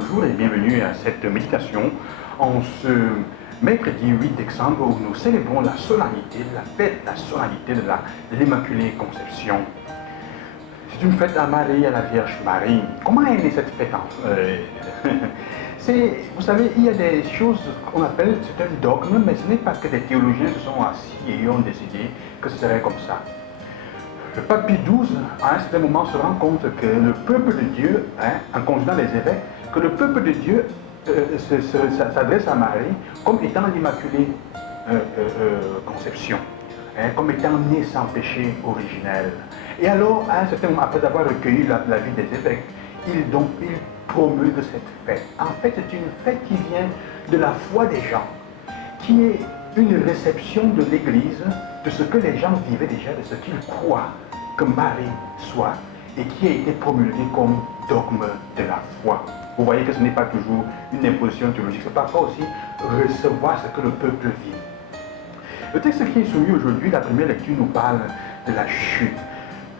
bonjour et bienvenue à cette méditation en ce mercredi 8 décembre où nous célébrons la solennité, la fête, la solennité de l'Immaculée Conception. C'est une fête à Marie, à la Vierge Marie. Comment est née cette fête vous savez, il y a des choses qu'on appelle, c'est un dogme, mais ce n'est pas que des théologiens se sont assis et ont décidé que ce serait comme ça. Le pape Pie XII, à un certain moment, se rend compte que le peuple de Dieu, en conjuguant les évêques, que le peuple de Dieu s'adresse à Marie comme étant l'Immaculée Conception, comme étant née sans péché originel. Et alors, à un certain moment, après avoir recueilli la vie des évêques, il promulgue cette fête. En fait, c'est une fête qui vient de la foi des gens, qui est une réception de l'Église, de ce que les gens vivaient déjà, de ce qu'ils croient que Marie soit, et qui a été promulgué comme dogme de la foi. Vous voyez que ce n'est pas toujours une imposition théologique, c'est parfois aussi recevoir ce que le peuple vit. Le texte qui est soumis aujourd'hui, la première lecture nous parle de la chute,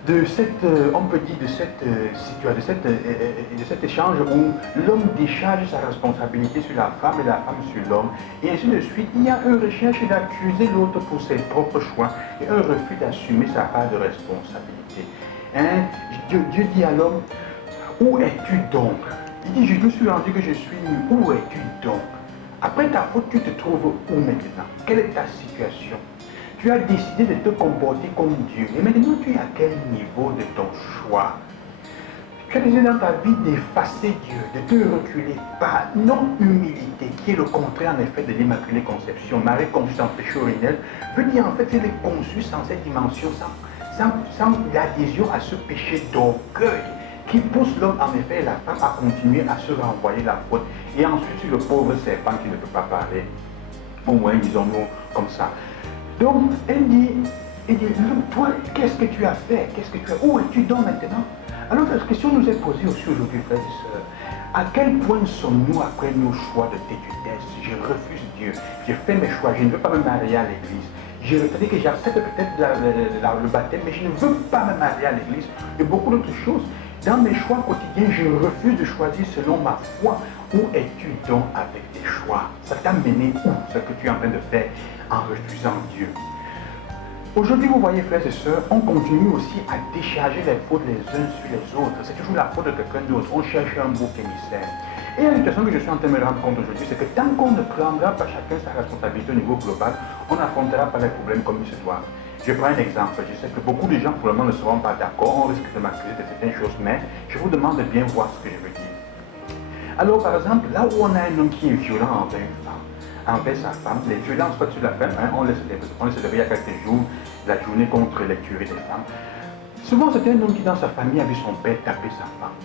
de cette, on peut dire, de cette situation, de cet échange où l'homme décharge sa responsabilité sur la femme et la femme sur l'homme, et ainsi de suite. Il y a un recherche d'accuser l'autre pour ses propres choix et un refus d'assumer sa part de responsabilité. Dieu dit à l'homme, où es-tu donc? Il dit, je me suis rendu que je suis nu, où es-tu donc? Après ta faute, tu te trouves où maintenant? Quelle est ta situation? Tu as décidé de te comporter comme Dieu. Et maintenant, tu es à quel niveau de ton choix? Tu as décidé dans ta vie d'effacer Dieu, de te reculer par non-humilité, qui est le contraire en effet de l'Immaculée Conception. Marie conçue sans péché originel veut dire en fait qu'elle est conçue sans cette dimension, sans l'adhésion à ce péché d'orgueil qui pousse l'homme en effet et la femme à continuer à se renvoyer la faute. Et ensuite, sur le pauvre serpent qui ne peut pas parler, au moins disons-nous comme ça. Donc, elle dit, toi, qu'est-ce que tu as fait? Où es-tu donc maintenant? Alors, la question nous est posée aussi aujourd'hui, frères et sœurs. À quel point sommes-nous après nos choix de tétudesse? Je refuse Dieu. Je fais mes choix. Je ne veux pas me marier à l'église. C'est-à-dire que j'accepte peut-être le baptême, mais je ne veux pas me marier à l'église. Et beaucoup d'autres choses. Dans mes choix quotidiens, je refuse de choisir selon ma foi. Où es-tu donc avec tes choix? Ça t'a mené où, ce que tu es en train de faire en refusant Dieu? Aujourd'hui, vous voyez, frères et sœurs, on continue aussi à décharger les fautes les uns sur les autres. C'est toujours la faute de quelqu'un d'autre. On cherche un bouc émissaire. Et la situation que je suis en train de me rendre compte aujourd'hui, c'est que tant qu'on ne prendra pas chacun sa responsabilité au niveau global, on n'affrontera pas les problèmes comme il se doit. Je prends un exemple. Je sais que beaucoup de gens, pour le moment, ne seront pas d'accord. On risque de m'accuser de certaines choses, mais je vous demande de bien voir ce que je veux dire. Alors, par exemple, là où on a un homme qui est violent envers une femme, envers sa femme, les violences faites sur la femme, on laisse il y a quelques jours, la journée contre les tueries des femmes. Souvent, c'est un homme qui, dans sa famille, a vu son père taper sa femme,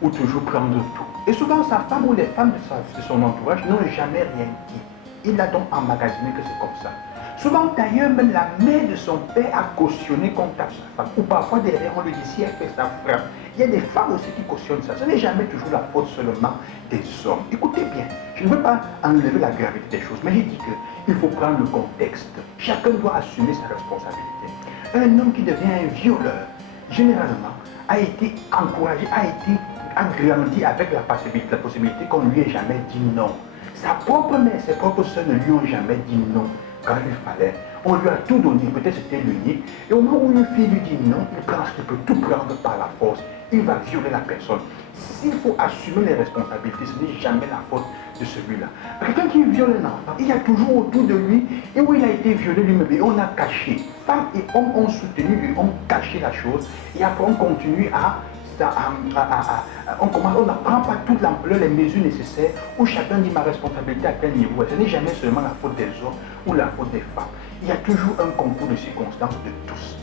ou toujours prendre tout. Et souvent, sa femme ou les femmes de son entourage n'ont jamais rien dit. Il a donc emmagasiné que c'est comme ça. Souvent, d'ailleurs, même la mère de son père a cautionné qu'on tape sa femme. Ou parfois, derrière, on lui dit si elle fait ça, frère. Il y a des femmes aussi qui cautionnent ça. Ce n'est jamais toujours la faute seulement des hommes. Écoutez bien, je ne veux pas enlever la gravité des choses, mais j'ai dit qu'il faut prendre le contexte. Chacun doit assumer sa responsabilité. Un homme qui devient un violeur, généralement, a été encouragé, a été agrandi avec la possibilité qu'on ne lui ait jamais dit non. Sa propre mère, ses propres soeurs ne lui ont jamais dit non quand il fallait. On lui a tout donné, peut-être c'était l'unique. Et au moment où une fille lui dit non, il pense qu'il peut tout prendre par la force. Il va violer la personne. S'il faut assumer les responsabilités, ce n'est jamais la faute de celui-là. Quelqu'un qui viole un enfant, il y a toujours autour de lui, et où il a été violé lui-même, et on a caché. Femmes et hommes ont soutenu et ont caché la chose, et après on continue on n'apprend pas toute l'ampleur, les mesures nécessaires, où chacun dit ma responsabilité à quel niveau. Ce n'est jamais seulement la faute des hommes ou la faute des femmes. Il y a toujours un concours de circonstances de tous.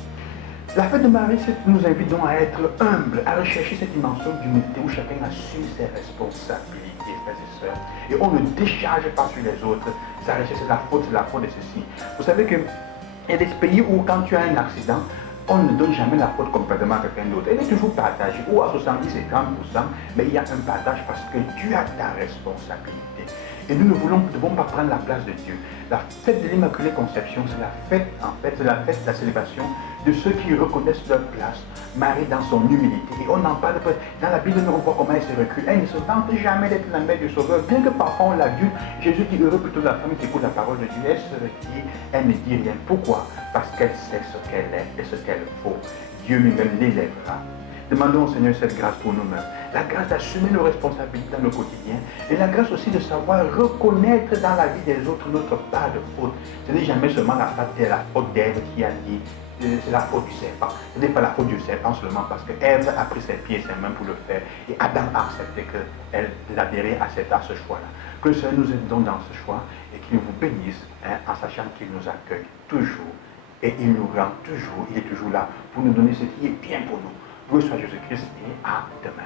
La fête de Marie nous invite donc à être humbles, à rechercher cette dimension d'humilité où chacun assume ses responsabilités, frères et sœurs. Et on ne décharge pas sur les autres. Ça recherche la faute de ceci. Vous savez qu'il y a des pays où quand tu as un accident, on ne donne jamais la faute complètement à quelqu'un d'autre. Elle est toujours partagée, ou à 70 et 30%, mais il y a un partage parce que tu as ta responsabilité. Et nous ne devons pas prendre la place de Dieu. La fête de l'Immaculée Conception, c'est la fête, en fait, c'est la fête, la célébration de ceux qui reconnaissent leur place, Marie dans son humilité. Et on en parle, dans la Bible, on voit comment elle se recule. Elle ne se vante jamais d'être la mère du Sauveur, bien que parfois on l'a vu. Jésus dit heureux plutôt la femme qui écoute la parole de Dieu. Elle se retire, elle ne dit rien. Pourquoi? Parce qu'elle sait ce qu'elle est et ce qu'elle vaut. Dieu lui-même l'élèvera. Demandons au Seigneur cette grâce pour nous-mêmes. La grâce d'assumer nos responsabilités dans le quotidien et la grâce aussi de savoir reconnaître dans la vie des autres notre part de faute. Ce n'est jamais seulement la faute d'Ève qui a dit c'est la faute du serpent. Ce n'est pas la faute du serpent seulement parce que Ève a pris ses pieds et ses mains pour le faire et Adam a accepté qu'elle adhérait à ce choix-là. Que le Seigneur nous aide donc dans ce choix et qu'il vous bénisse en sachant qu'il nous accueille toujours et il nous rend toujours, il est toujours là pour nous donner ce qui est bien pour nous. Loué soit Jésus-Christ et à demain.